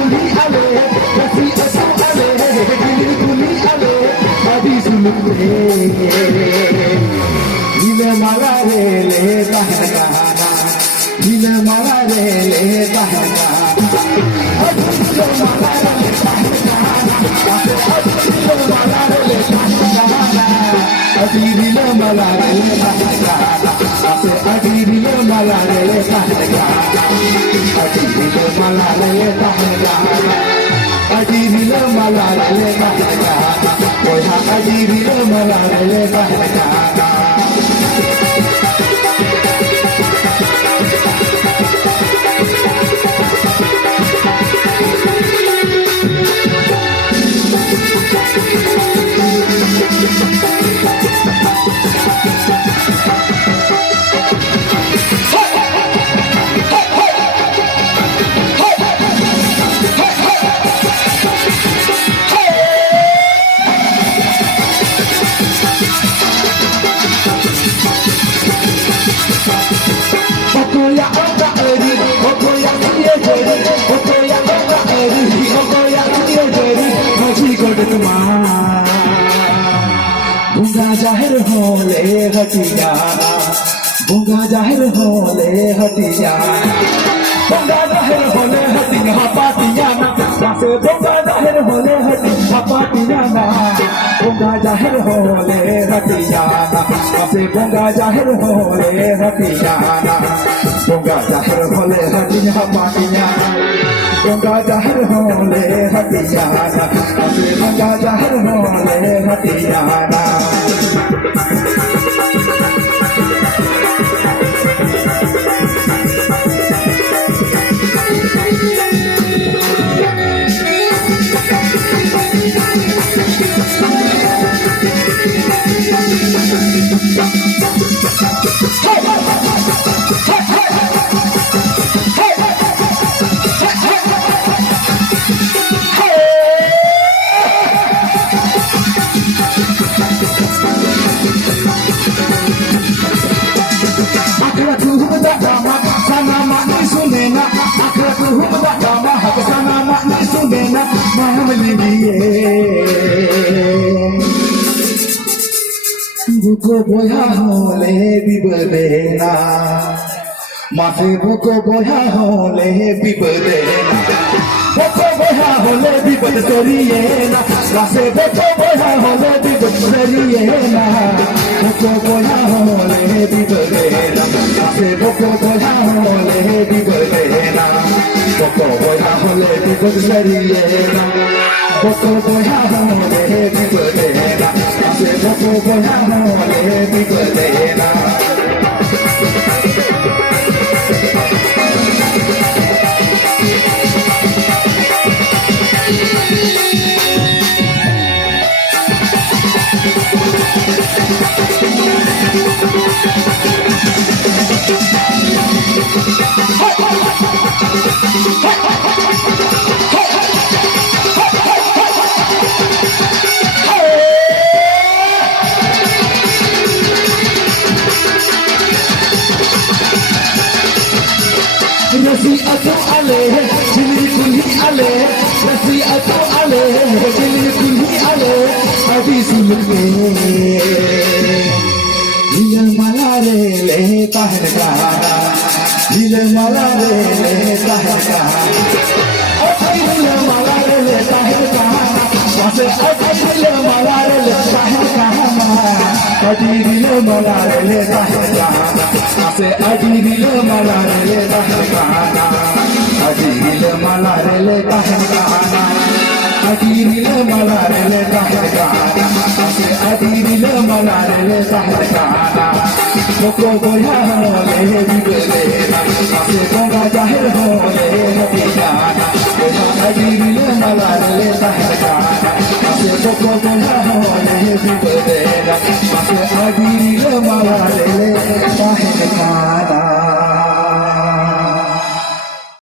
kuli ale rasi asu ale gili kuli ale adi sulukre dil mala re le tahana dil mala re le tahana dil mala re le tahana adi dil mala re le tahana adi dil mala re le tahana adi dil mala re le tahana adi dil mala re le tahana oi ha adi dil mala re le tahana Okoya oka eri, okoya kiye jeri, okoya oka eri, okoya kiye jeri, maji godet ma. Bunga jahir hole hatiyana, bunga jahir hole hatiyana, bunga jahir hole hatiyana, patiyana, wase bunga jahir hole hatiyana, patiyana, bunga jahir hole hatiyana, wase bunga jahir hole hatiyana. Bunga jahir hole hatiyana patiyana bunga jahir hole hatiyana ase bunga jahir hole hatiyana buko boya hole bibadena mase buko boya hole bibadena buko boya hole bibadena mase buko boya hole bibadena buko boya hole bibadena mase buko boya hole bibadena buko boya hole bibadena buko boya hole bibadena ase buko boya hole bibadena rasi asu ale jili kuli ale rasi asu ale jili kuli ale adi sulukre dil mala re le tahana dil mala re le tahana dil mala re le tahana wase dil mala re le tahana adi dil mala re le tahana ase adi dil mala re le tahana adi dil mala re le tahana adi dil mala re le tahana ase adi dil mala re le tahana boko boya hole bibadena ase bunga jahir hole hatiyana adi dil mala re le tahana ase boko boya hole bibadena ase adi dil mala re